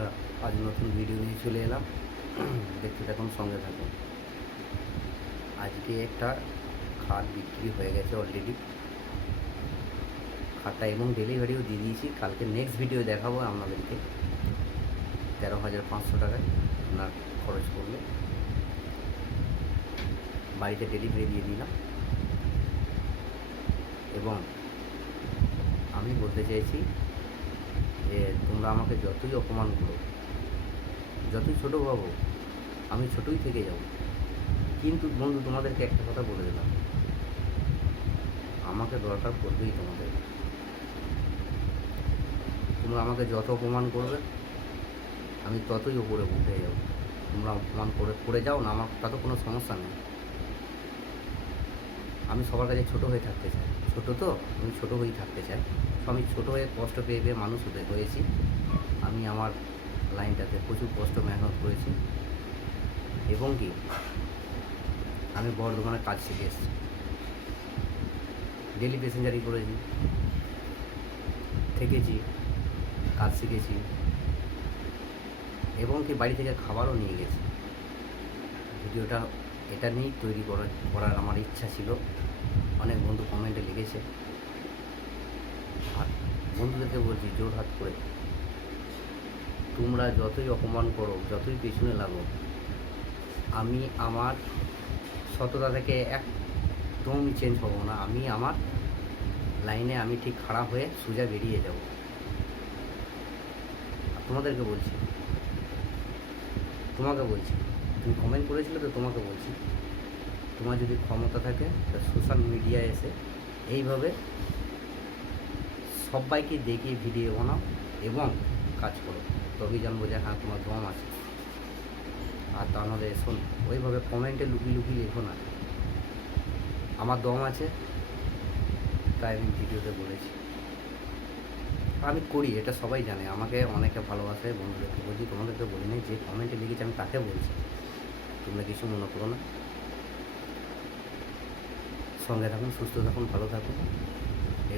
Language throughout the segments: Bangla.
বন্ধুরা, আজ নতুন ভিডিও নিয়ে চলে এলাম। দেখতে থাকুন, সঙ্গে থাকুন। আজকে একটা খাট বিক্রি হয়ে গেছে অলরেডি। খাটটা এবং ডেলিভারিও দিয়ে দিয়েছি। কালকে নেক্সট ভিডিও দেখাবো আপনাদেরকে। 13,500 টাকায় আপনার খরচ করলে বাড়িতে ডেলিভারি দিয়ে দিলাম। এবং আমি বলতে চাইছি যে তোমরা আমাকে যতই অপমান করো, যতই ছোটো ভাবো, আমি ছোটোই থেকে যাব। কিন্তু বন্ধু, তোমাদেরকে একটা কথা বলে দিলাম, আমাকে দরকার পড়বেই তোমাদের। তোমরা আমাকে যত অপমান করবে, আমি ততই ওপরে উঠে যাব। তোমরা অপমান করে যাও না, আমার তাতে কোনো সমস্যা নেই। আমি সবার কাছে ছোটো হয়ে থাকতে চাই। ছোটো তো, আমি ছোটো হয়েই থাকতে চাই। আমি ছোটো হয়ে কষ্ট পেয়ে পেয়ে মানুষ হয়েছি। আমি আমার লাইনটাতে প্রচুর কষ্ট মেহনত করেছি। এবং কি, আমি বর্ধমানে কাজ শিখে এসেছি। ডেলি প্যাসেঞ্জারি করেছি, থেকেছি, কাজ শিখেছি, এবং কি বাড়ি থেকে খাবারও নিয়ে গেছি। ভিডিওটা এটা নিয়েই তৈরি করার আমার ইচ্ছা ছিল। অনেক বন্ধু কমেন্টে লিখেছে। আর বন্ধুদেরকে বলছি, জোর হাত করে, তোমরা যতই অপমান করো, যতই পেছনে লাগো, আমি আমার সততা থেকে একদমই চেঞ্জ হব না। আমি আমার লাইনে আমি ঠিক খাড়া হয়ে সোজা বেরিয়ে যাব। তোমাদেরকে বলছি, তোমাকে বলছি, তুমি কমেন্ট করেছিলে তো, তোমাকে বলছি, তোমার যদি ক্ষমতা থাকে তা সোশ্যাল মিডিয়ায় এসে এইভাবে সবাইকে দেখিয়ে ভিডিও বানাও এবং কাজ করো, তবেই জানবো যে হ্যাঁ, তোমার দম আছে। আর তা নাহলে শোন, ওইভাবে কমেন্টে লুকিয়ে লুকিয়ে লেখো না। আমার দম আছে, তাই আমি ভিডিওতে বলেছি। আমি করি, এটা সবাই জানে। আমাকে অনেকে ভালোবাসে, বন্ধুদেরকে বলছি, তোমাদেরকে বলি না। যে কমেন্টে লিখেছি আমি তাকে বলছি, তোমরা কিছু মনে করো না। সঙ্গে থাকুন, সুস্থ থাকুন, ভালো থাকুন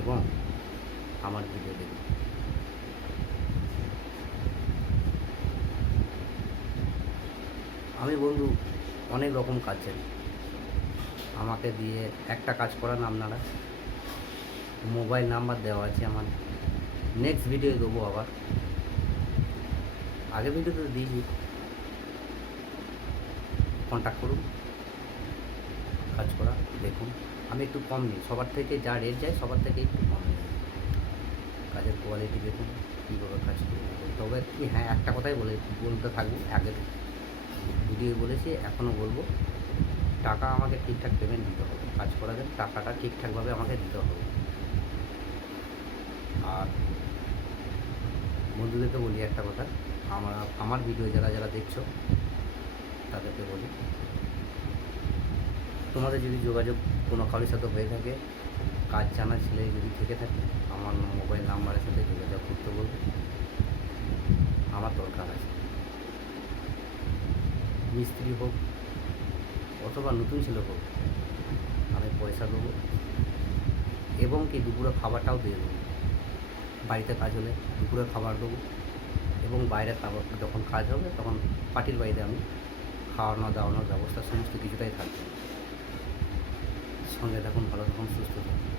এবং আমার ভিডিও দেখুন। আমি বন্ধু অনেক রকম কাজ জানি। আমাকে দিয়ে একটা কাজ করান আপনারা। মোবাইল নাম্বার দেওয়া আছে আমার, নেক্সট ভিডিও দেবো আবার। আগে ভিডিওতে দিয়েছি, কন্ট্যাক্ট করুন, কাজ করা দেখুন। আমি একটু কম নিই, সবার থেকে যা রেট যায় সবার থেকে একটু কম নিই। কাজের কোয়ালিটি দেখুন, কীভাবে কাজ করুন। তবে কি, হ্যাঁ, একটা কথাই বলতে থাকবো, আগের ভিডিও বলেছি, এখনও বলবো, টাকা আমাকে ঠিকঠাক পেমেন্ট দিতে হবে। কাজ করাদের টাকাটা ঠিকঠাকভাবে আমাকে দিতে হবে। আর বন্ধুদেরকে বলি একটা কথা, আমার ভিডিও যারা যারা দেখছো তাদেরকে বলি, তোমাদের যদি যোগাযোগ কোনো কারোর সাথে হয়ে থাকে, কাজ জানা ছেলে যদি থেকে থাকে, আমার মোবাইল নাম্বারের সাথে যোগাযোগ করতে বলবে। আমার দরকার আছে। মিস্ত্রি হোক অথবা নতুন ছেলে হোক, আমি পয়সা দেবো এবং কি দুপুরে খাবারটাও দিয়ে দেবো। বাড়িতে কাজ হলে দুপুরে খাবার দেবো এবং বাইরে খাবার যখন কাজ হবে তখন পার্টির বাড়িতে আমি খাওয়ানো দাওয়ানোর ব্যবস্থা সমস্ত কিছুটাই থাকবে। সঙ্গে থাকুন, ভালো থাকুন, সুস্থ থাকুন।